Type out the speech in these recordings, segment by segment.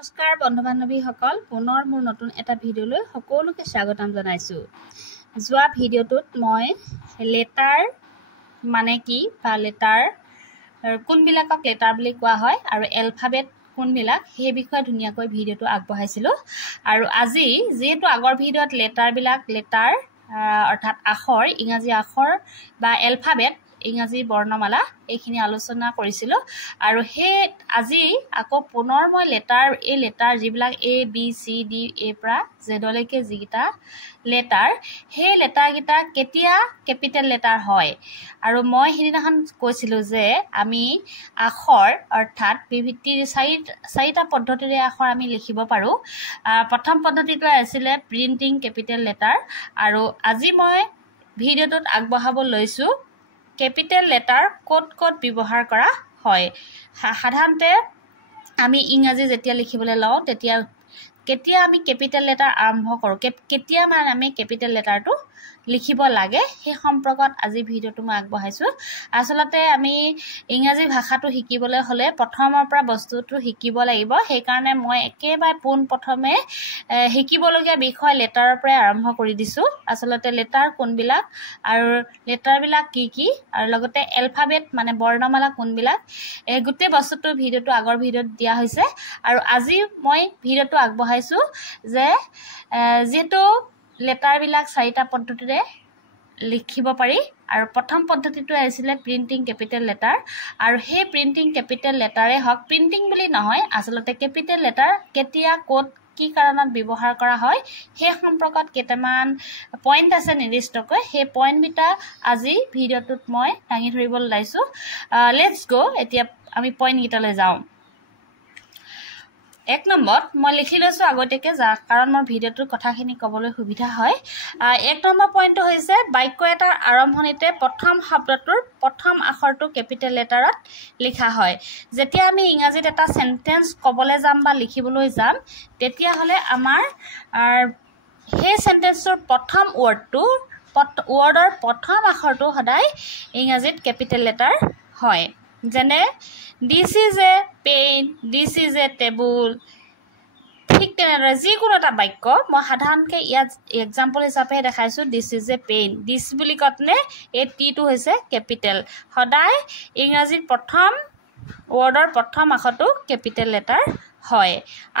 নমস্কাৰ বন্ধু বান্ধৱীসকল, পুনৰ মোৰ নতুন এটা ভিডিঅ'লৈ সকলোকে স্বাগতম জনাইছোঁ। যোৱা ভিডিঅ'টোত মই লেটাৰ মানে কি বা লেটাৰ কোনবিলাকক লেটাৰ বুলি কোৱা হয় আৰু এলফাবেট কোনবিলাক সেই বিষয়ে ধুনীয়াকৈ ভিডিঅ'টো আগবঢ়াইছিলোঁ। আৰু আজি যিহেতু আগৰ ভিডিঅ'ত লেটাৰ অৰ্থাৎ আখৰ, ইংৰাজী আখৰ বা এলফাবেট, ইংৰাজী বৰ্ণমালা এইখিনি আলোচনা কৰিছিলোঁ। আৰু আজি আকৌ পুনৰ মই এই লেটাৰ যিবিলাক ABCD পৰা জেডলৈকে যিকেইটা লেটাৰ, সেই লেটাৰকেইটা কেতিয়া কেপিটেল লেটাৰ হয়। আৰু মই সেইদিনাখন কৈছিলোঁ যে আমি আখৰ অৰ্থাৎ চাৰিটা পদ্ধতিৰে আখৰ আমি লিখিব পাৰোঁ। প্ৰথম পদ্ধতিটো আছিলে প্ৰিণ্টিং কেপিটেল লেটাৰ, আৰু আজি মই ভিডিঅ'টোত আগবঢ়াব লৈছোঁ কেপিটেল লেটাৰ ক'ত ক'ত ব্যৱহাৰ কৰা হয়। সাধাৰণতে আমি ইংৰাজী যেতিয়া লিখিবলৈ লওঁ কেতিয়া আমি কেপিটেল লেটাৰ আৰম্ভ কৰোঁ, কেতিয়া মানে আমি কেপিটেল লেটাৰটো লিখিব লাগে, সেই সম্পৰ্কত আজি ভিডিঅ'টো মই আগবঢ়াইছোঁ। আচলতে আমি ইংৰাজী ভাষাটো শিকিবলৈ হ'লে প্ৰথমৰ পৰা বস্তুটো শিকিব লাগিব। সেইকাৰণে মই একেবাৰে পোনপ্ৰথমে শিকিবলগীয়া বিষয় লেটাৰৰ পৰাই আৰম্ভ কৰি দিছোঁ। আচলতে লেটাৰ কোনবিলাক আৰু লেটাৰবিলাক কি কি, আৰু লগতে এলফাবেট মানে বৰ্ণমালা কোনবিলাক, গোটেই বস্তুটো আগৰ ভিডিঅ'ত দিয়া হৈছে। আৰু আজি মই ভিডিঅ'টো আগবঢ়াইছোঁ যে যিহেতু লেটাৰবিলাক চাৰিটা পদ্ধতিৰে লিখিব পাৰি, আৰু প্ৰথম পদ্ধতিটো আহিছিলে প্ৰিণ্টিং কেপিটেল লেটাৰ। আৰু সেই প্ৰিণ্টিং কেপিটেল লেটাৰে হওক, প্ৰিণ্টিং বুলি নহয়, আচলতে কেপিটেল লেটাৰ কেতিয়া ক'ত কি কাৰণত ব্যৱহাৰ কৰা হয় সেই সম্পৰ্কত কেইটামান পইণ্ট আছে নিৰ্দিষ্টকৈ। সেই পইণ্টকেইটা আজি ভিডিঅ'টোত মই দাঙি ধৰিব ওলাইছোঁ। লেটছ গ', এতিয়া আমি পইণ্টকেইটালৈ যাওঁ। 1 নম্বৰত মই লিখি লৈছোঁ আগতীয়াকৈ, কাৰণ মোৰ ভিডিঅ'টোৰ কথাখিনি ক'বলৈ সুবিধা হয়। 1 নম্বৰ পইণ্টটো হৈছে বাক্য এটাৰ আৰম্ভণিতে প্ৰথম শব্দটোৰ প্ৰথম আখৰটো কেপিটেল লেটাৰত লিখা হয়। যেতিয়া আমি ইংৰাজীত এটা চেণ্টেন্স ক'বলৈ যাম বা লিখিবলৈ যাম, তেতিয়াহ'লে আমাৰ সেই চেণ্টেন্সটোৰ প্ৰথম ৱৰ্ডৰ প্ৰথম আখৰটো সদায় ইংৰাজীত কেপিটেল লেটাৰ হয়। যেনে this is a pain, this is a table. ঠিক তেনেদৰে যিকোনো এটা বাক্য মই সাধাৰণতে ইয়াত এক্সাম্পল হিচাপেহে দেখাইছোঁ। দিছ ইজ এ পেইন, দিছ বুলি কওঁতে এই টিটো হৈছে কেপিটেল। সদায় ইংৰাজীত প্ৰথম ৱৰ্ডৰ প্ৰথম আখৰটো কেপিটেল লেটাৰ হয়।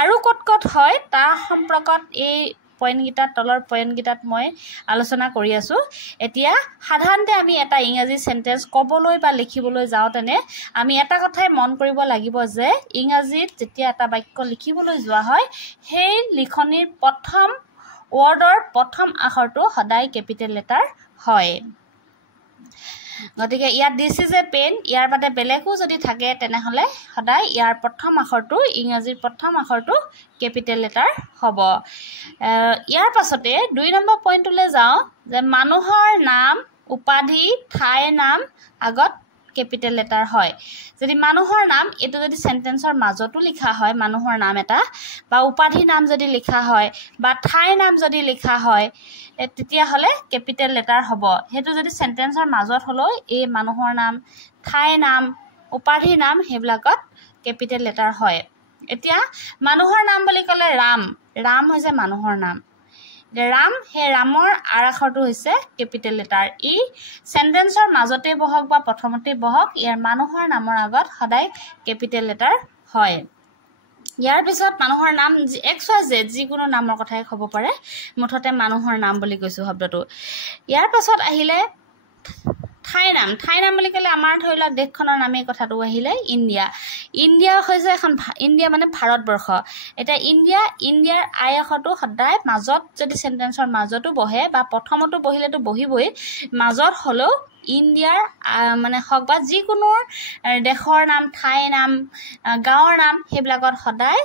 আৰু ক'ত ক'ত হয় তাৰ সম্পৰ্কত এই তলৰ পইণ্টকেইটাত মই আলোচনা কৰি আছোঁ। এতিয়া সাধাৰণতে আমি এটা ইংৰাজী চেণ্টেন্স ক'বলৈ বা লিখিবলৈ যাওঁতেনে আমি এটা কথাই মন কৰিব লাগিব যে ইংৰাজীত যেতিয়া এটা বাক্য লিখিবলৈ যোৱা হয়, সেই লিখনিৰ প্ৰথম ৱৰ্ডৰ প্ৰথম আখৰটো সদায় কেপিটেল লেটাৰ হয়। গতিকে ইয়াত দিছ ইজ এ পেইন, ইয়াৰ বাদে বেলেগো যদি থাকে তেনেহ'লে সদায় ইয়াৰ প্ৰথম আখৰটো, ইংৰাজীৰ প্ৰথম আখৰটো কেপিটেল লেটাৰ হ'ব। ইয়াৰ পাছতে 2 নম্বৰ পইণ্টটোলৈ যাওঁ যে মানুহৰ নাম, উপাধি, ঠাইৰ নাম আগত কেপিটেল লেটাৰ হয়। যদি মানুহৰ নাম এইটো যদি চেণ্টেন্সৰ মাজতো লিখা হয়, মানুহৰ নাম এটা বা উপাধিৰ নাম যদি লিখা হয় বা ঠাইৰ নাম যদি লিখা হয়, তেতিয়াহ'লে কেপিটেল লেটাৰ হ'ব। সেইটো যদি চেণ্টেন্সৰ মাজত হ'লেও এই মানুহৰ নাম, ঠাইৰ নাম, উপাধিৰ নাম সেইবিলাকত কেপিটেল লেটাৰ হয়। এতিয়া মানুহৰ নাম বুলি ক'লে ৰাম হৈছে মানুহৰ নাম। সেই ৰামৰ আৰ আখৰটো হৈছে কেপিটেল লেটাৰ। ই চেণ্টেন্সৰ মাজতে বহক বা প্ৰথমতে বহক, ইয়াৰ মানুহৰ নামৰ আগত সদায় কেপিটেল লেটাৰ হয়। ইয়াৰ পিছত মানুহৰ নাম XYZ যিকোনো নামৰ কথাই ক'ব পাৰে, মুঠতে মানুহৰ নাম বুলি কৈছোঁ শব্দটো। ইয়াৰ পাছত আহিলে ঠাইৰ নাম বুলি ক'লে আমাৰ ধৰি লওক দেশখনৰ নামেই কথাটো আহিলে ইণ্ডিয়া হৈছে ইণ্ডিয়া মানে ভাৰতবৰ্ষ। এতিয়া ইণ্ডিয়াৰ আই আখৰটো সদায় মাজত, যদি চেণ্টেন্সৰ মাজতো বহে বা প্ৰথমতো বহিলেতো বহিবই, মাজত হ'লেও ইণ্ডিয়াৰ মানে হওক বা যিকোনো দেশৰ নাম, ঠাইৰ নাম, গাঁৱৰ নাম সেইবিলাকত সদায়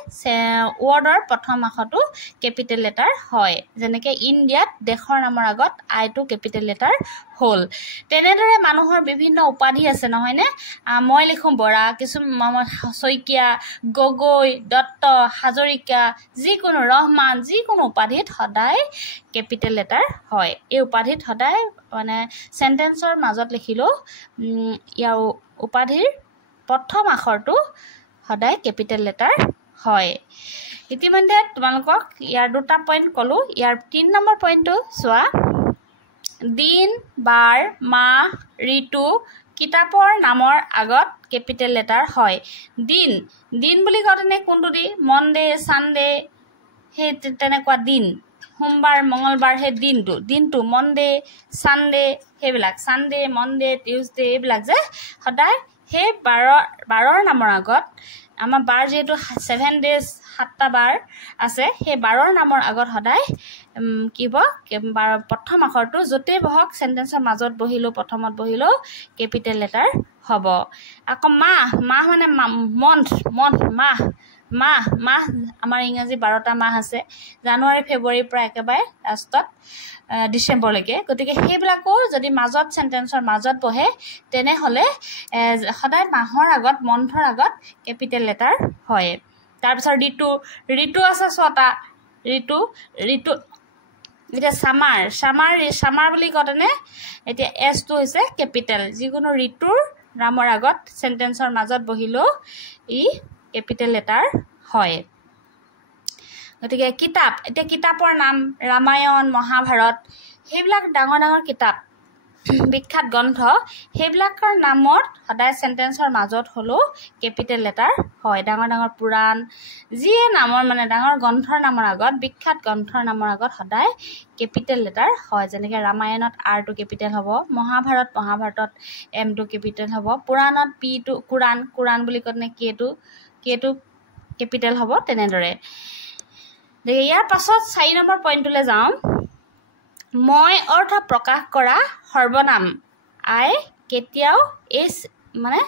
ৱৰ্ডৰ প্ৰথম আখৰটো কেপিটেল লেটাৰ হয়। যেনেকৈ ইণ্ডিয়াত দেশৰ নামৰ আগত আইটো কেপিটেল লেটাৰ হ'ল। তেনেদৰে মানুহৰ বিভিন্ন উপাধি আছে নহয়নে? মই লিখোঁ বৰা, শইকীয়া, গগৈ, দত্ত, হাজৰিকা, যিকোনো ৰহমান, যিকোনো উপাধিত সদায় কেপিটেল লেটাৰ হয়। এই উপাধিত সদায় মানে চেণ্টেন্সৰ মাজত লিখিলেও ইয়াৰ উপাধিৰ প্ৰথম আখৰটো সদায় কেপিটেল লেটাৰ হয় ইতিমধ্যে তোমালোকক ইয়াৰ দুটা পইণ্ট ক'লো ইয়াৰ 3 নম্বৰ পইণ্টটো চোৱা দিন বাৰ মাহ ঋতু কিতাপৰ নামৰ আগত কেপিটেল লেটাৰ হয় দিন দিন বুলি কওঁতে কোনটো দিন মনডে সানডে হে তেনেকুৱা দিন সোমবাৰ মঙ্গলবাৰ হে দিনটো মনডে সানডে হেবিলাক সানডে মনডে টিউজডে এইবিলাক যে সদায় হে 12 নামৰ আগত আমাৰ বাৰ যেটো 7 ডেজ 7টা বাৰ আছে হে 12 নামৰ আগত সদায় কিব প্ৰথম আখৰটো যতে বহক সেন্টেন্সৰ মাজত বহিলো প্ৰথমত বহিলো কেপিটেল লেটাৰ হ'ব আকৌ মাহ মানে মন্থ মাহ আমাৰ ইংৰাজী 12টা মাহ আছে জানুৱাৰী ফেব্ৰুৱাৰীৰ পৰা একেবাৰে লাষ্টত ডিসেম্বৰলৈকে গতিকে হেবিলাকো যদি মাজত সেন্টেন্সৰ মাজত বহে তেনে হলে সদায় মাহৰ আগত মন্থৰ আগত কেপিটেল লেটাৰ হয় তাৰ পিছত ঋতু আছে 6টা ঋতু এটা সামাৰ বুলি কওঁতে এতিয়া এস টো হৈছে কেপিটেল যিকোনো ঋতুৰ নামৰ আগত সেন্টেন্সৰ মাজত বহিলো ই কেপিটেল লেটাৰ হয় গতিকে কিতাপ এতিয়া কিতাপৰ নাম ৰামায়ণ মহাভাৰত হেবিলাক ডাঙৰ কিতাপ বিখ্যাত গ্ৰন্থ হেবিলাকৰ নামত সদায় সেন্টেন্সৰ মাজত হলো কেপিটেল লেটাৰ হয় ডাঙৰ পুৰাণ যিয়ে নামৰ মানে ডাঙৰ গ্ৰন্থৰ নামৰ আগত বিখ্যাত গ্ৰন্থৰ নামৰ আগত সদায় কেপিটেল লেটাৰ হয় যেনেকৈ ৰামায়ণত আৰ টো কেপিটেল হ'ব মহাভাৰতত এম টো কেপিটেল হ'ব পুৰাণত পি টো কুৰাণ বুলি কওঁতে কে টো কেপিটেল হ'ব তেনেদৰে ইয়াৰ পাছত 4 নম্বৰ পইণ্টলৈ যাওঁ মই অৰ্থ প্ৰকাশ কৰা সৰ্বনাম আই কেতিয়াও এই মানে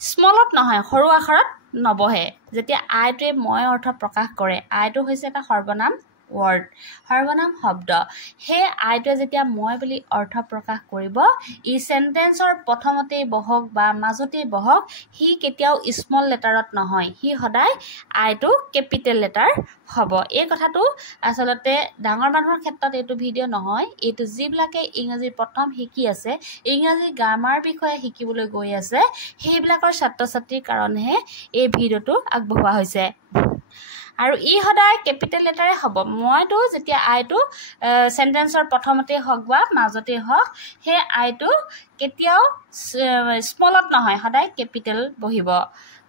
স্মলত নহয় সৰু আখৰত নবহে যেতিয়া আইটোৱে মই অৰ্থ প্ৰকাশ কৰে আইটো হৈছে এটা সৰ্বনাম word সৰ্বনাম শব্দ হে আইটোৱে যেতিয়া মই বুলি অৰ্থ প্ৰকাশ কৰিব ই সেন্টেন্সৰ প্ৰথমতেই বহক বা মাজতেই বহক হি কেতিয়াও স্মল লেটাৰত নহয় হি সদায় আইটো কেপিটেল লেটাৰ হ'ব এই কথাটো আসলতে ডাঙৰ মানুহৰ ক্ষেত্ৰত এইটো ভিডিও নহয় এইটো যিবিলাকে ইংৰাজী প্ৰথম শিকি আছে ইংৰাজী গ্ৰামাৰ বিষয়ে শিকিবলৈ গৈ আছে হেবিলাকৰ ছাত্ৰ-ছাত্ৰীৰ কাৰণেহে এই ভিডিওটো আগবঢ়োৱা হৈছে আৰু ই সদায় কেপিটেল লেটাৰে হ'ব মইটো যেতিয়া আইটো সেন্টেন্সৰ প্ৰথমতে হওক বা মাজতে হওক হে আইটো কেতিয়াও স্মলত নহয় সদায় কেপিটেল বহিব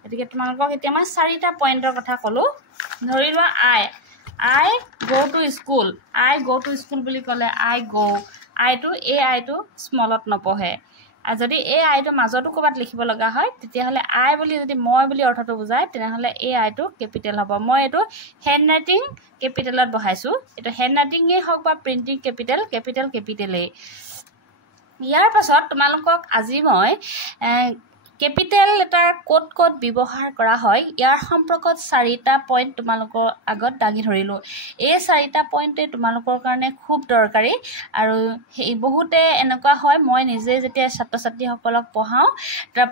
গতিকে তোমালোকক এতিয়া মই 4টা পইণ্টৰ কথা ক'লো ধৰি লোৱা আই গো টু স্কুল বুলি ক'লে আই গো আইটো স্মলত নপঢ়ে আৰু যদি এই আইটো মাজতো ক'বাত লিখিব লগা হয় তেতিয়াহ'লে আই বুলি যদি মই বুলি অৰ্থটো বুজায় তেনেহ'লে এই আইটো কেপিটেল হ'ব মই এইটো হেণ্ড ৰাইটিং কেপিটেলত বহাইছো এইটো হেণ্ড ৰাইটিঙেই হওক বা প্ৰিণ্টিং কেপিটেলেই ইয়াৰ পাছত তোমালোকক আজি মই কেপিটেল লেটাৰ ক'ত ব্যৱহাৰ কৰা হয় ইয়াৰ সম্পৰ্কত 4টা পইণ্ট তোমালোকৰ আগত দাঙি ধৰিলো এই 4টা পইণ্টে তোমালোকৰ কাৰণে খুব দৰকাৰী আৰু বহুতে এনেকুৱা হয় মই নিজে যেতিয়া ছাত্ৰ-ছাত্ৰীসকলক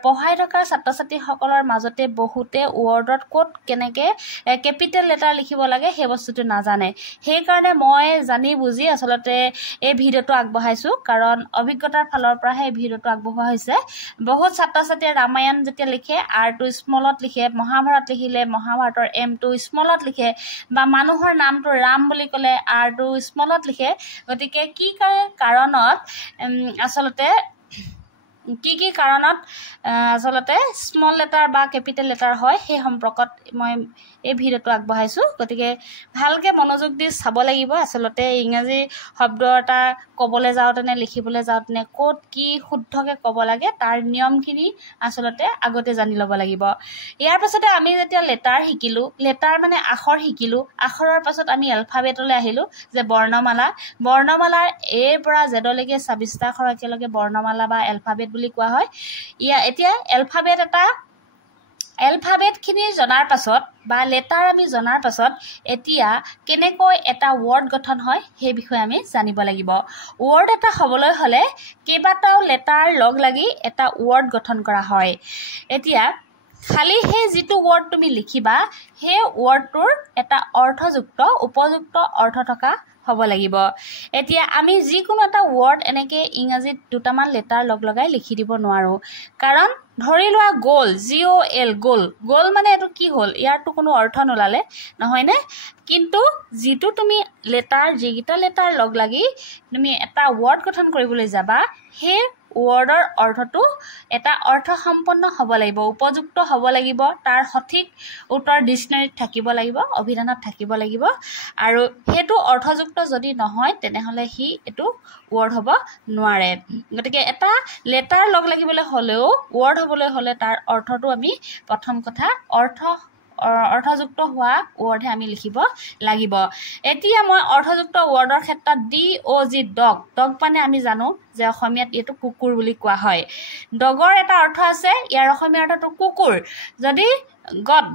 পঢ়াই থকা ছাত্ৰ-ছাত্ৰীসকলৰ মাজতে বহুতে ৱৰ্ডত ক'ত কেনেকে কেপিটেল লেটাৰ লিখিব লাগে সেই বস্তুটো নাজানে সেই কাৰণে মই জানি বুজি আসলতে এই ভিডিওটো আগবঢ়াইছো কাৰণ অভিজ্ঞতাৰ ফালৰ পৰা এই ভিডিওটো আগবঢ়োৱা হৈছে বহুত ছাত্ৰ-ছাত্ৰী ৰামায়ণ যেতিয়া লিখে আৰ টো স্মলত লিখে মহাভাৰত লিখিলে মহাভাৰতৰ এম টো স্মলত লিখে বা মানুহৰ নামটো ৰাম বুলি ক'লে আৰ টো স্মলত লিখে গতিকে কি কাৰণত আসলতে স্মল লেটাৰ বা কেপিটেল লেটাৰ হয় সেই সম্পৰ্কত মই এই ভিডিওটো আগবঢ়াইছো গতিকে ভালকে মনোযোগ দি চাব লাগিব আসলতে ইংৰাজী শব্দ এটা ক'বলৈ যাওঁতে লিখিবলৈ যাওঁতে ক'ত কি শুদ্ধকে ক'ব লাগে তাৰ নিয়মখিনি আসলতে আগতে জানি ল'ব লাগিব ইয়াৰ পাছতে আমি যেতিয়া লেটাৰ শিকিলো লেটাৰ মানে আখৰ শিকিলো আখৰৰ পাছত আমি এলফাবেটলৈ আহিলো যে বৰ্ণমালাৰ এৰ পৰা জেডলৈকে 26টা আখৰ একেলগে বৰ্ণমালা বা এলফাবেট বুলি কোৱা হয় এতিয়া এলফাবেটখিনি জনাৰ পাছত বা লেটাৰ আমি জনাৰ পাছত এতিয়া কেনেকৈ এটা ৱৰ্ড গঠন হয় সেই বিষয়ে আমি জানিব লাগিব ৱৰ্ড এটা হ'বলৈ হলে কেইবাটাও লেটাৰ লগ লাগি এটা ৱৰ্ড গঠন কৰা হয় এতিয়া খালি সেই যিটো ৱৰ্ড তুমি লিখিবা সেই ৱৰ্ডটোৰ এটা অৰ্থযুক্ত উপযুক্ত অৰ্থ থকা হ'ব লাগিব এতিয়া আমি যিকোনো এটা ওয়াৰ্ড এনেকে ইংৰাজীত দুটামান লেটাৰ লগাই লিখি দিব নোৱাৰো কাৰণ ধৰি লোৱা গোল GOL গোল গোল মানে এটো কি হল ইয়াৰটো কোনো অৰ্থ নলালে নহয় নে কিন্তু যেটো তুমি লেটাৰ যিগিটা লেটাৰ লাগি তুমি এটা ওয়াৰ্ড গঠন কৰিবলৈ যাবা হে ওয়াৰ্ডৰ অৰ্থটো এটা অৰ্থ সম্পন্ন হ'ব লাগিব উপযুক্ত হ'ব লাগিব তাৰ সঠিক উত্তৰ ডিকচনাৰীত থাকিব লাগিব অভিধানত থাকিব লাগিব আৰু হেতু অৰ্থযুক্ত যদি নহয় তেনেহলে হি এটো ওয়াৰ্ড হ'ব নোৱাৰে গতিকে এটা লেটাৰ লাগিবলৈ হলেও ওয়াৰ্ড হ'বলৈ হলে তাৰ অৰ্থটো আমি প্ৰথম কথা অৰ্থযুক্ত হোৱা ওয়াৰ্ড আমি লিখিব লাগিব এতিয়া মই অৰ্থযুক্ত ওয়াৰ্ডৰ ক্ষেত্ৰত DOG ডগ মানে আমি জানো যে অসমীয়াত এটো কুকুৰ বুলি কোৱা হয় ডগৰ এটা অৰ্থ আছে ইয়াৰ অসমীয়া অৰ্থটো কুকুৰ যদি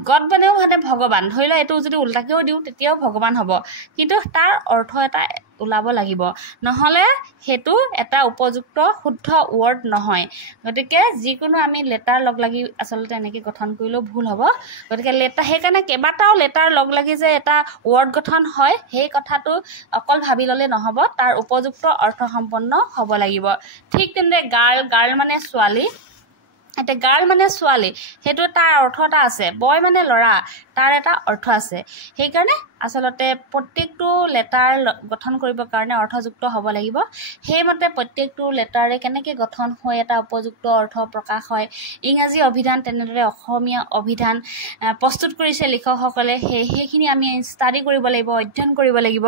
গড মানেও মানে ভগৱান ধৰি লও এটো যদি উল্টাকেও দিও তেতিয়াও ভগৱান হ'ব কিন্তু তাৰ অৰ্থ এটা ওলাব লাগিব নহলে হেতু এটা উপযুক্ত শুদ্ধ ওয়াৰ্ড নহয় গতিকে যিকোনো আমি লেটাৰ লাগি আসলতে এনেকৈ গঠন কৰিলেও ভুল হ'ব গতিকে লেটাৰ হেকাৰণে কেবাটাও লেটাৰ লাগি যে এটা ওয়াৰ্ড গঠন হয় সেই কথাটো অকল ভাবি ললে নহব তাৰ উপযুক্ত অৰ্থ সম্পন্ন হ'ব লাগিব ঠিক তেনে গাৰ্ল মানে ছোৱালী এটা গাৰ্ল মানে ছোৱালী হেতু তাৰ অৰ্থ এটা আছে বয় মানে লৰা তাৰ এটা অৰ্থ আছে হেকাৰণে আসলতে প্ৰত্যেকটো লেটাৰ গঠন কৰিবৰ কাৰণে অৰ্থযুক্ত হ'ব লাগিব হেমতে প্ৰত্যেকটো লেটাৰে কেনেকৈ গঠন হয় এটা উপযুক্ত অৰ্থ প্ৰকাশ হয় ইংৰাজী অভিধান তেনেদৰে অসমীয়া অভিধান প্ৰস্তুত কৰিছে লিখকসকলে সেইখিনি আমি ষ্টাডি কৰিব লাগিব অধ্যয়ন কৰিব লাগিব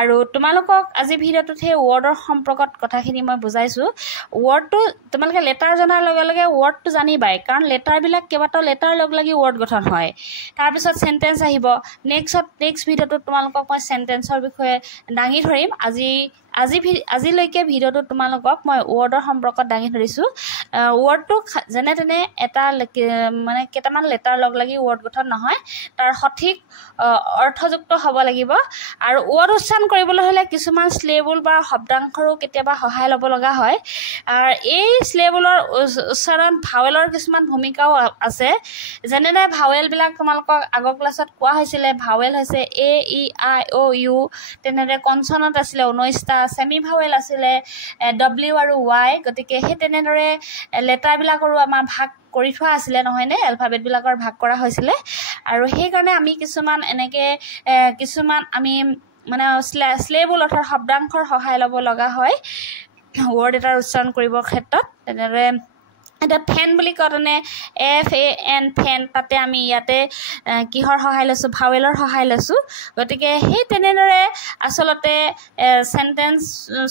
আৰু তোমালোকক আজি ভিডিঅ'টোত হে ওয়াৰ্ডৰ সম্পৰ্কত কথাখিনি মই বুজাইছো ওয়াৰ্ডটো তোমালোকে লেটাৰ জনাৰ লগে লগে ওয়াৰ্ডটো জানিবাই কাৰণ লেটাৰ বিলাক কেবাটাও লেটাৰ লাগি ওয়াৰ্ড গঠন হয় তাৰ পিছত সেন্টেন্স আহিব নেক্সট ভিডিঅ'টোত তোমালোকক মই সেন্টেন্সৰ বিষয়ে দাঙি ধৰিম আজিলৈকে ভিডিঅ'টো তোমালোকক মই ওয়াৰ্ডৰ সম্পৰ্কত দাঙি ধৰিছো ওয়াৰ্ডটো যেনে তেনে এটা মানে কেটামান লেটাৰ লাগি ওয়াৰ্ড গঠন নহয় তাৰ সঠিক অৰ্থযুক্ত হ'ব লাগিব আৰু ওয়াৰ্ড উচ্চাৰণ কৰিবলৈ হলে কিছুমান স্লেবল বা শব্দাংশৰো কেতিয়াবা সহায় ল'ব লগা হয় আৰু এই স্লেবলৰ উচ্চাৰণ ভাৱেলৰ কিছুমান ভূমিকাও আছে যেনে ভাৱেল বিলাক তোমালোকক আগৰ ক্লাছত কোৱা হৈছিল ভাৱেল হৈছে A E I O U তেনেদৰে কনসনেন্ট আছিল 19টা সেমি ভাৱেল আছিল W আৰু Y গতিকে হে তেনেদৰে লেটাৰ বিলাকৰো আমাৰ ভাগ কৰি থোৱা আছিল নহয় নে এলফাবেট বিলাকৰ ভাগ কৰা হৈছিল আৰু সেই কাৰণে আমি কিছুমান এনেকে কিছুমান আমি মানে স্লেবল অৰ্থাৎ শব্দাংশৰ সহায় ল'ব লগা হয় ওয়াৰ্ড এটাৰ উচ্চাৰণ কৰিবৰ ক্ষেত্ৰত তেনেদৰে এটা ফেন বুলি কতনে FAN ফেন তাতে আমি ইয়াতে কিহৰ সহায় লৈছো ভাৱেলৰ সহায় লৈছো গতিকে সেই তেনেদৰে আসলতে সেন্টেন্স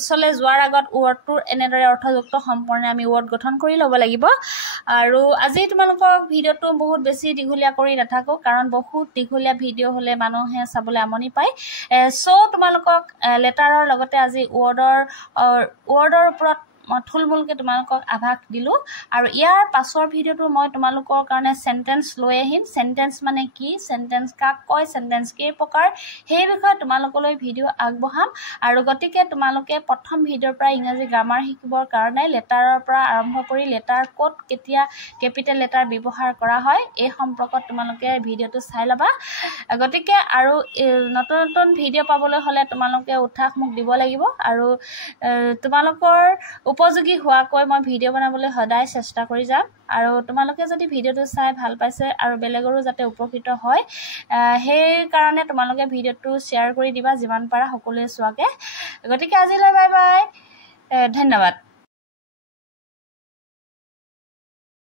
চলে যোৱাৰ আগত ওয়াৰ্ডটোৰ এনেদৰে অৰ্থযুক্ত সম্পূৰ্ণ আমি ওয়াৰ্ড গঠন কৰি ল'ব লাগিব আৰু আজি তোমালোকক ভিডিঅ'টো বহুত বেছি দীঘলীয়া কৰি নাথাকো কাৰণ বহুত দীঘলীয়া ভিডিঅ' হলে মানুহে চাবলৈ আমনি পায় সো তোমালোকক লেটাৰৰ লগতে আজি ওয়াৰ্ডৰ ওপৰত থুলমুলকে তোমালোকক আভাস দিলো আৰু ইয়াৰ পাছৰ ভিডিঅ'টো মই তোমালোকৰ কাৰণে সেন্টেন্স লৈ আহিম সেন্টেন্স মানে কি সেন্টেন্স কাক কয় সেন্টেন্স কেই প্ৰকাৰ সেই বিষয়ে তোমালোকলৈ ভিডিঅ' আগবঢ়াম আৰু গতিকে তোমালোকে প্ৰথম ভিডিঅ'ৰ পৰা ইংৰাজী গ্ৰামাৰ শিকিবৰ কাৰণে লেটাৰৰ পৰা আৰম্ভ কৰি লেটাৰ কোড কেতিয়া কেপিটেল লেটাৰ ব্যৱহাৰ কৰা হয় এই সম্পৰ্কত তোমালোকে ভিডিঅ'টো চাই লবা গতিকে আৰু নতুন ভিডিঅ' পাবলৈ হলে তোমালোকে উৎসাহ মোক দিব লাগিব আৰু তোমালোকৰ উপযোগী হোৱাকৈ মই ভিডিঅ' বনাবলৈ সদায় চেষ্টা কৰি যাম আৰু তোমালোকে যদি ভিডিঅ'টো চাই ভাল পাইছে আৰু বেলেগৰো যাতে উপকৃত হয় সেই কাৰণে তোমালোকে ভিডিঅ'টো শ্বেয়াৰ কৰি দিবা যিমান পাৰা সকলোৱে চোৱাকে গতিকে আজিলৈ বাই বাই ধন্যবাদ